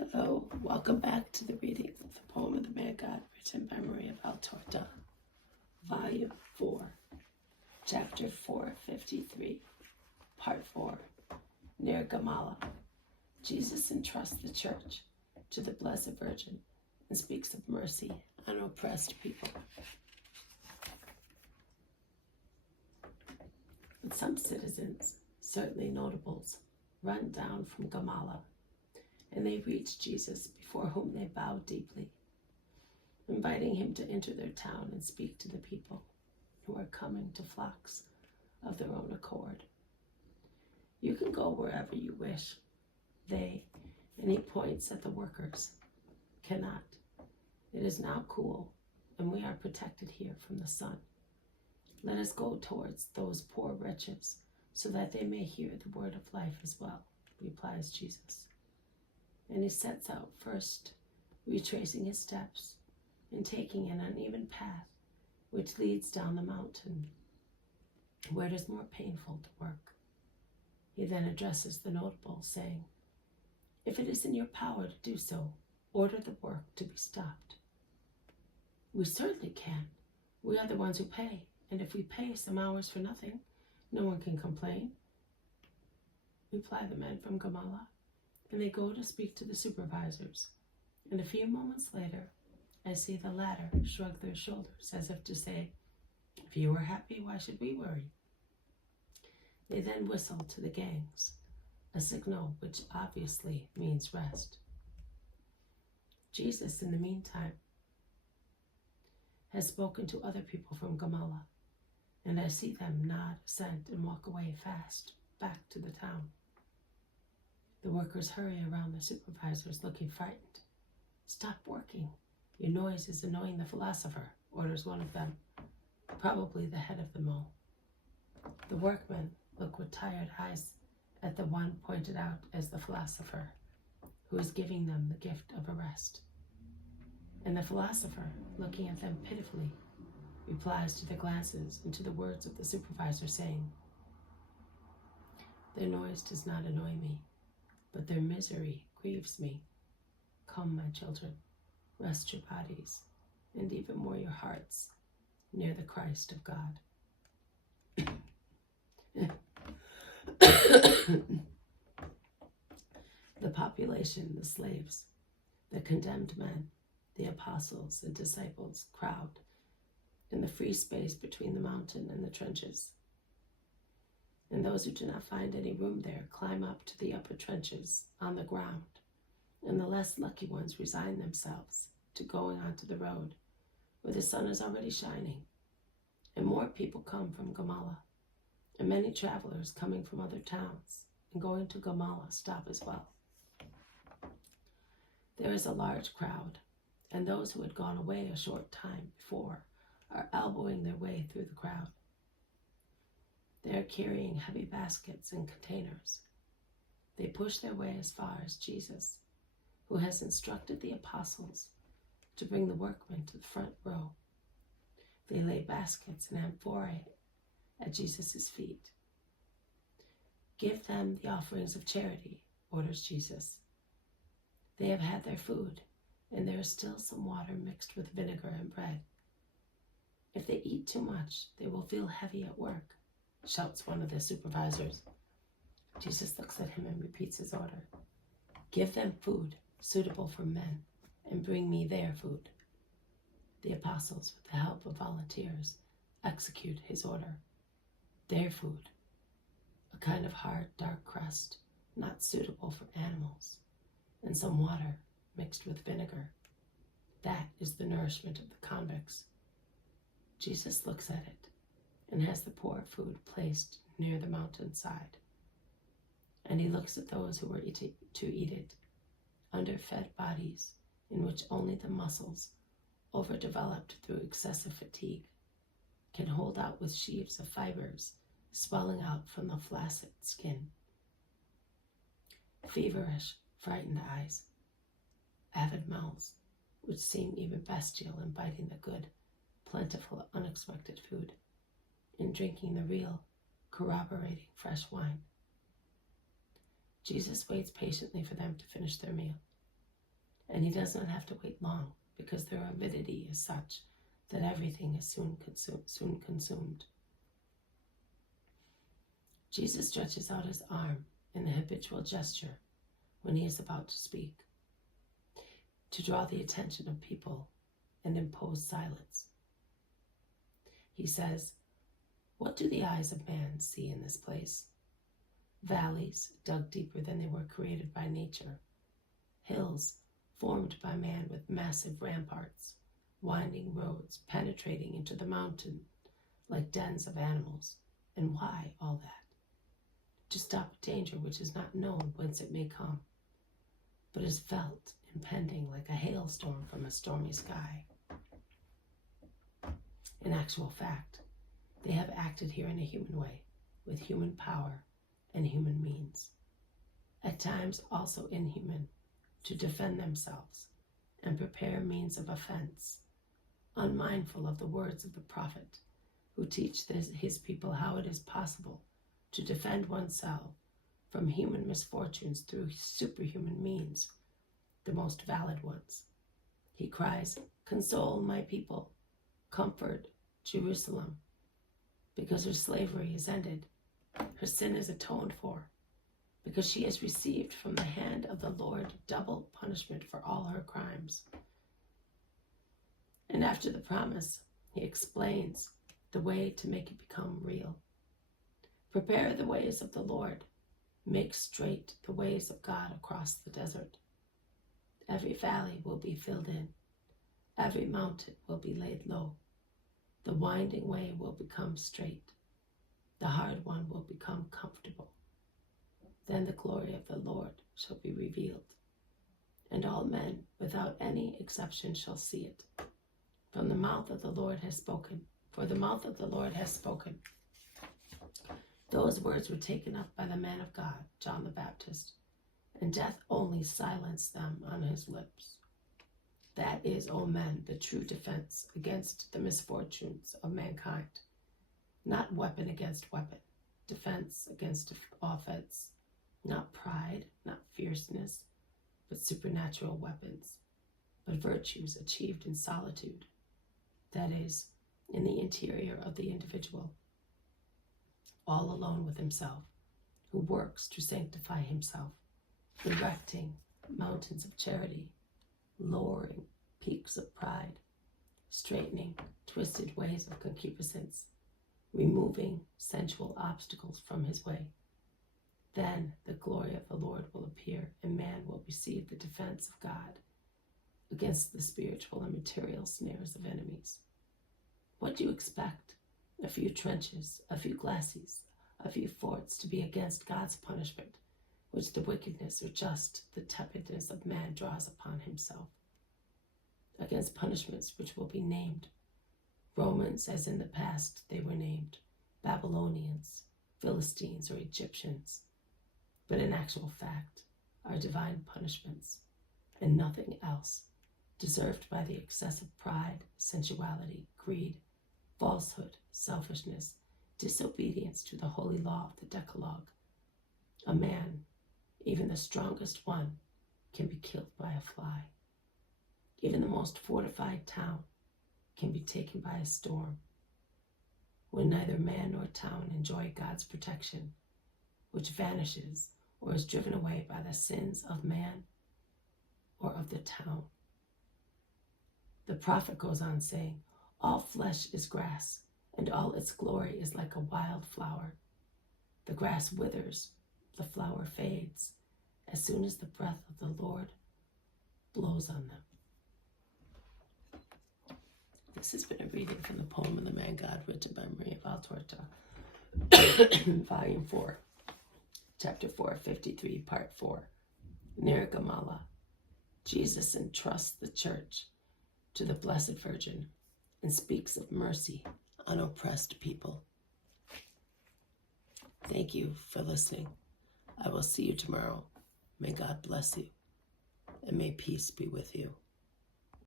Hello, welcome back to the reading of the poem of the Man God, written by Maryand Spesof Volume 4, Chapter 453, Part 4, Near Gamala. Jesus entrusts the church to the Blessed Virgin and speaks of mercy on oppressed people. But some citizens, certainly notables, run down from Gamala, and they reach Jesus, before whom they bow deeply, inviting him to enter their town and speak to the people who are coming to flocks of their own accord. You can go wherever you wish. They, and he points at the workers, cannot. It is now cool, and we are protected here from the sun. Let us go towards those poor wretches, so that they may hear the word of life as well, replies Jesus. And he sets out, first retracing his steps and taking an uneven path which leads down the mountain, where it is more painful to work. He then addresses the notables, saying, "If it is in your power to do so, order the work to be stopped." "We certainly can. We are the ones who pay, and if we pay some hours for nothing, no one can complain," reply the men from Gamala. And they go to speak to the supervisors, and a few moments later, I see the latter shrug their shoulders as if to say, "If you are happy, why should we worry?" They then whistle to the gangs, a signal which obviously means rest. Jesus, in the meantime, has spoken to other people from Gamala, and I see them nod assent and walk away fast back to the town. The workers hurry around the supervisors, looking frightened. "Stop working. Your noise is annoying the philosopher," orders one of them, probably the head of them all. The workmen look with tired eyes at the one pointed out as the philosopher, who is giving them the gift of a rest. And the philosopher, looking at them pitifully, replies to their glances and to the words of the supervisor, saying, "Their noise does not annoy me, but their misery grieves me. Come, my children, rest your bodies, and even more your hearts, near the Christ of God." The population, the slaves, the condemned men, the apostles and disciples crowd in the free space between the mountain and the trenches. And those who do not find any room there climb up to the upper trenches on the ground, and the less lucky ones resign themselves to going onto the road, where the sun is already shining. And more people come from Gamala, and many travelers coming from other towns and going to Gamala stop as well. There is a large crowd, and those who had gone away a short time before are elbowing their way through the crowd. They are carrying heavy baskets and containers. They push their way as far as Jesus, who has instructed the apostles to bring the workmen to the front row. They lay baskets and amphorae at Jesus' feet. "Give them the offerings of charity," orders Jesus. "They have had their food, and there is still some water mixed with vinegar and bread. If they eat too much, they will feel heavy at work," shouts one of the supervisors. Jesus looks at him and repeats his order. "Give them food suitable for men, and bring me their food." The apostles, with the help of volunteers, execute his order. Their food, a kind of hard, dark crust, not suitable for animals, and some water mixed with vinegar. That is the nourishment of the convicts. Jesus looks at it and has the poor food placed near the mountainside. And he looks at those who were to eat it, underfed bodies in which only the muscles, overdeveloped through excessive fatigue, can hold out with sheaves of fibers swelling out from the flaccid skin. Feverish, frightened eyes, avid mouths, which seem even bestial in biting the good, plentiful, unexpected food, in drinking the real, corroborating fresh wine. Jesus waits patiently for them to finish their meal, and he does not have to wait long because their avidity is such that everything is soon consumed. Jesus stretches out his arm in the habitual gesture when he is about to speak, to draw the attention of people and impose silence. He says, "What do the eyes of man see in this place? Valleys dug deeper than they were created by nature, hills formed by man with massive ramparts, winding roads penetrating into the mountain like dens of animals. And why all that? To stop a danger which is not known whence it may come, but is felt impending like a hailstorm from a stormy sky. In actual fact, they have acted here in a human way, with human power and human means, at times also inhuman, to defend themselves and prepare means of offense, unmindful of the words of the prophet, who teach his people how it is possible to defend oneself from human misfortunes through superhuman means, the most valid ones. He cries, 'Console my people, comfort Jerusalem, because her slavery is ended, her sin is atoned for, because she has received from the hand of the Lord double punishment for all her crimes.'" And after the promise, he explains the way to make it become real. "Prepare the ways of the Lord, make straight the ways of God across the desert. Every valley will be filled in, every mountain will be laid low. The winding way will become straight, the hard one will become comfortable. Then the glory of the Lord shall be revealed, and all men without any exception shall see it. From the mouth of the Lord has spoken, for the mouth of the Lord has spoken." Those words were taken up by the man of God, John the Baptist, and death only silenced them on his lips. That is, O men, the true defense against the misfortunes of mankind. Not weapon against weapon, defense against offense. Not pride, not fierceness, but supernatural weapons, but virtues achieved in solitude. That is, in the interior of the individual, all alone with himself, who works to sanctify himself, erecting mountains of charity, lowering peaks of pride, straightening twisted ways of concupiscence, removing sensual obstacles from his way. Then the glory of the Lord will appear, and man will receive the defense of God against the spiritual and material snares of enemies. What do you expect? A few trenches, a few glacis, a few forts to be against God's punishment, which the wickedness or just the tepidness of man draws upon himself. Against punishments which will be named. Romans, as in the past they were named, Babylonians, Philistines, or Egyptians, but in actual fact are divine punishments, and nothing else, deserved by the excessive pride, sensuality, greed, falsehood, selfishness, disobedience to the holy law of the Decalogue. A man, even the strongest one, can be killed by a fly. Even the most fortified town can be taken by a storm, when neither man nor town enjoy God's protection, which vanishes or is driven away by the sins of man or of the town. The prophet goes on saying, "All flesh is grass, and all its glory is like a wild flower. The grass withers, the flower fades, as soon as the breath of the Lord blows on them." This has been a reading from the poem of the Man God, written by Maryand GodVol4-Ch453-Pt4-J Volume 4, Chapter 453, Part 4. Nirgamala. Jesus entrusts the church to the Blessed Virgin and speaks of mercy on oppressed people. Thank you for listening. I will see you tomorrow. May God bless you, and may peace be with you.